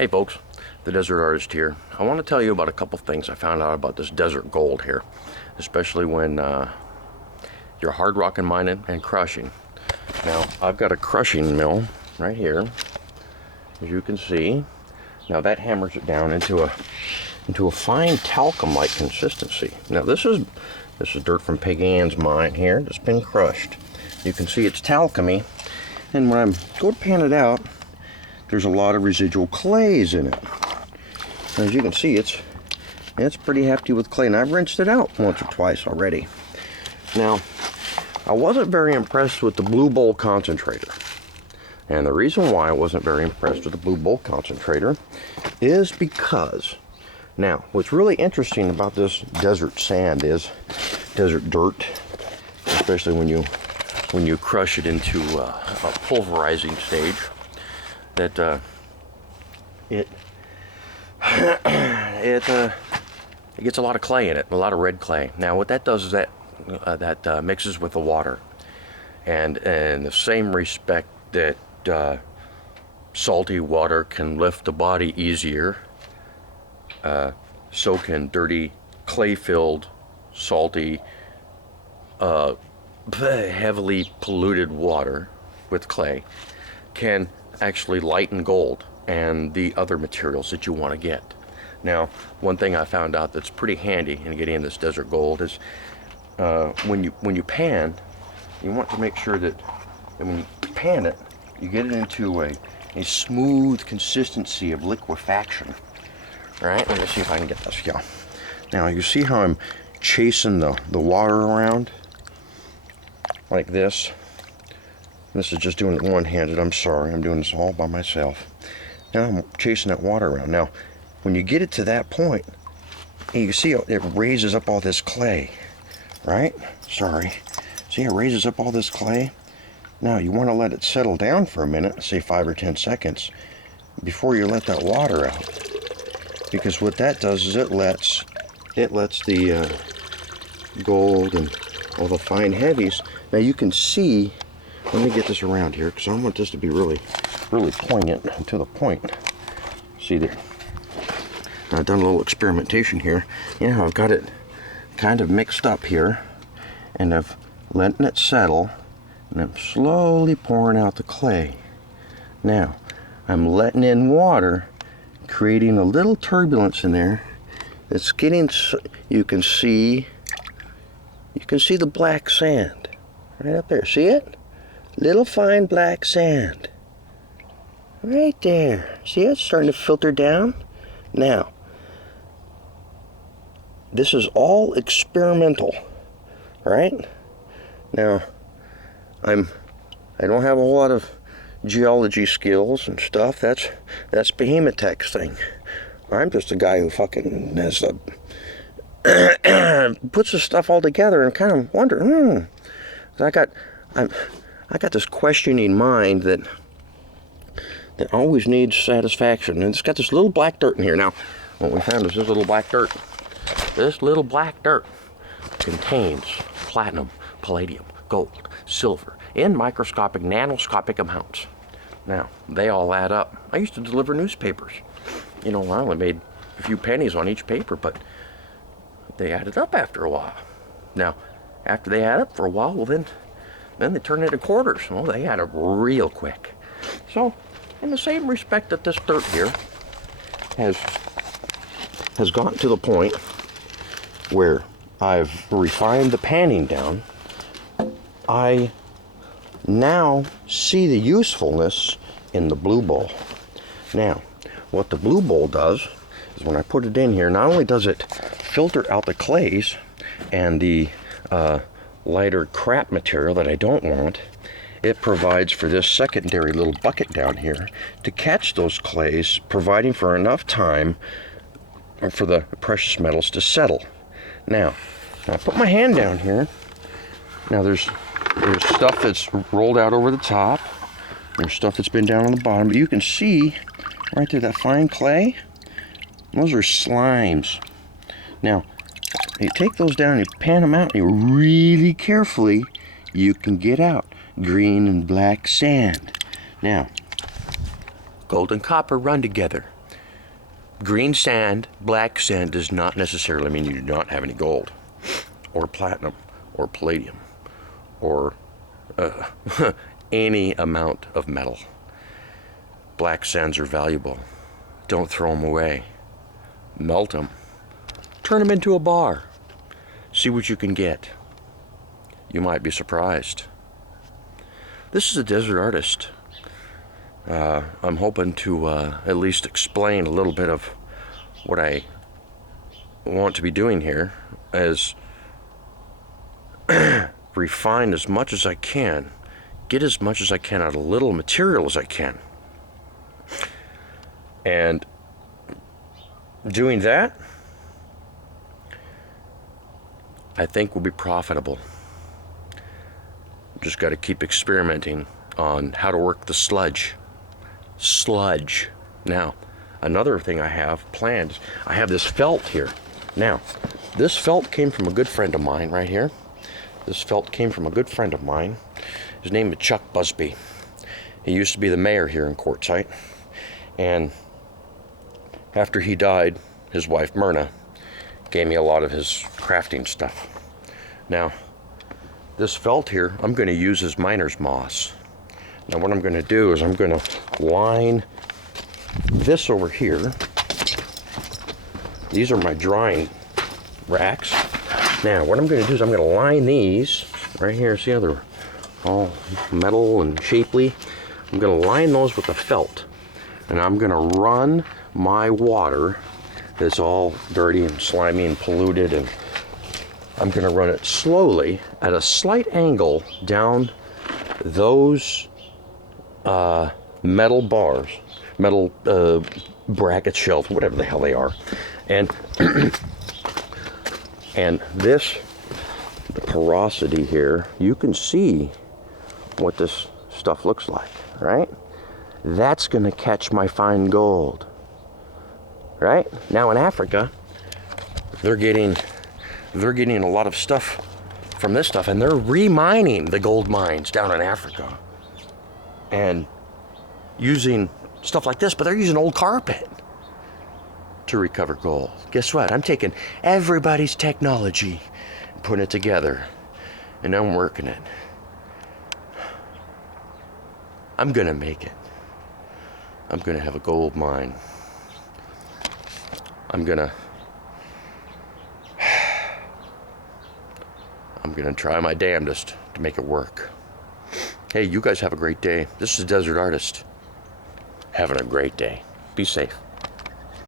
Hey folks, the Desert Artist here. I want to tell you about a couple things I found out about this desert gold here, especially when you're hard rocking mining and crushing. Now, I've got a crushing mill right here, as you can see. Now that hammers it down into a fine talcum-like consistency. Now this is dirt from Peg Ann's mine here that's been crushed. You can see it's talcumy, and when I go to pan it out, there's a lot of residual clays in it. As you can see, it's pretty hefty with clay, and I've rinsed it out once or twice already. Now, I wasn't very impressed with the Blue Bowl concentrator. And the reason why I wasn't very impressed with the Blue Bowl concentrator is because, now, what's really interesting about this desert sand is, desert dirt, especially when you crush it into a pulverizing stage, that it gets a lot of clay in it, a lot of red clay. Now what that does is that mixes with the water, and in the same respect that salty water can lift the body easier, so can dirty, clay-filled, salty, heavily polluted water with clay can actually lighten gold and the other materials that you want to get. Now, one thing I found out that's pretty handy in getting this desert gold is when you pan, you want to make sure that when you pan it, you get it into a smooth consistency of liquefaction. All right, let me see if I can get this. Yeah. Now you see how I'm chasing the water around like this. This is just doing it one-handed. I'm sorry, I'm doing this all by myself. Now I'm chasing that water around. Now, when you get it to that point, you see it raises up all this clay, right? Sorry. See, it raises up all this clay. Now, you want to let it settle down for a minute, say 5 or 10 seconds, before you let that water out. Because what that does is it lets the gold and all the fine heavies. Now you can see. Let me get this around here, because I want this to be really, really poignant and to the point. See that I've done a little experimentation here. Yeah, I've got it kind of mixed up here, and I've letting it settle, and I'm slowly pouring out the clay. Now, I'm letting in water, creating a little turbulence in there. It's getting, you can see the black sand right up there. See it? Little fine black sand. Right there. See it? It's starting to filter down. Now, this is all experimental, right? Now, I don't have a lot of geology skills and stuff. That's Behemoth Tech's thing. I'm just a guy who fucking has puts the stuff all together and kind of wonder, I got this questioning mind that always needs satisfaction, and it's got this little black dirt in here. Now, what we found is this little black dirt. This little black dirt contains platinum, palladium, gold, silver in microscopic, nanoscopic amounts. Now, they all add up. I used to deliver newspapers. You know, I only made a few pennies on each paper, but they added up after a while. Now, after they add up for a while, well then they turn into quarters. Well, they add up real quick. So, in the same respect that this dirt here has gotten to the point where I've refined the panning down, I now see the usefulness in the Blue Bowl. Now, what the Blue Bowl does is when I put it in here, not only does it filter out the clays and the lighter crap material that I don't want, it provides for this secondary little bucket down here to catch those clays, providing for enough time for the precious metals to settle. Now I put my hand down here. Now there's stuff that's rolled out over the top. There's stuff that's been down on the bottom, but you can see right there that fine clay. Those are slimes. Now, you take those down, you pan them out, and you really carefully, you can get out green and black sand. Now, gold and copper run together. green sand, black sand does not necessarily mean you do not have any gold, or platinum, or palladium, or any amount of metal. Black sands are valuable. Don't throw them away. Melt them. Turn them into a bar. See what you can get. You might be surprised. This is a desert artist. I'm hoping to at least explain a little bit of what I want to be doing here, as refine as much as I can, get as much as I can out of little material as I can. And doing that, I think will be profitable. Just got to keep experimenting on how to work the sludge. Now, another thing I have planned, I have this felt here. Now, this felt came from a good friend of mine right here. This felt came from a good friend of mine. His name is Chuck Busby. He used to be the mayor here in Quartzsite. And after he died, his wife Myrna gave me a lot of his crafting stuff. Now, this felt here, I'm going to use as miner's moss. Now what I'm going to do is I'm going to line this over here. These are my drying racks. Now what I'm going to do is I'm going to line these right here. See how they're all metal and shapely? I'm going to line those with the felt. And I'm going to run my water that's all dirty and slimy and polluted, and I'm going to run it slowly at a slight angle down those metal bars, metal bracket shelves, whatever the hell they are. And and this, the porosity here, you can see what this stuff looks like, right? That's going to catch my fine gold. Right? Now in Africa, they're getting a lot of stuff from this stuff, and they're remining the gold mines down in Africa and using stuff like this, but they're using old carpet to recover gold. Guess what? I'm taking everybody's technology and putting it together, and I'm working it. I'm gonna make it. I'm gonna have a gold mine. I'm gonna try my damnedest to make it work. Hey, you guys have a great day. This is Desert Artist. Having a great day. Be safe.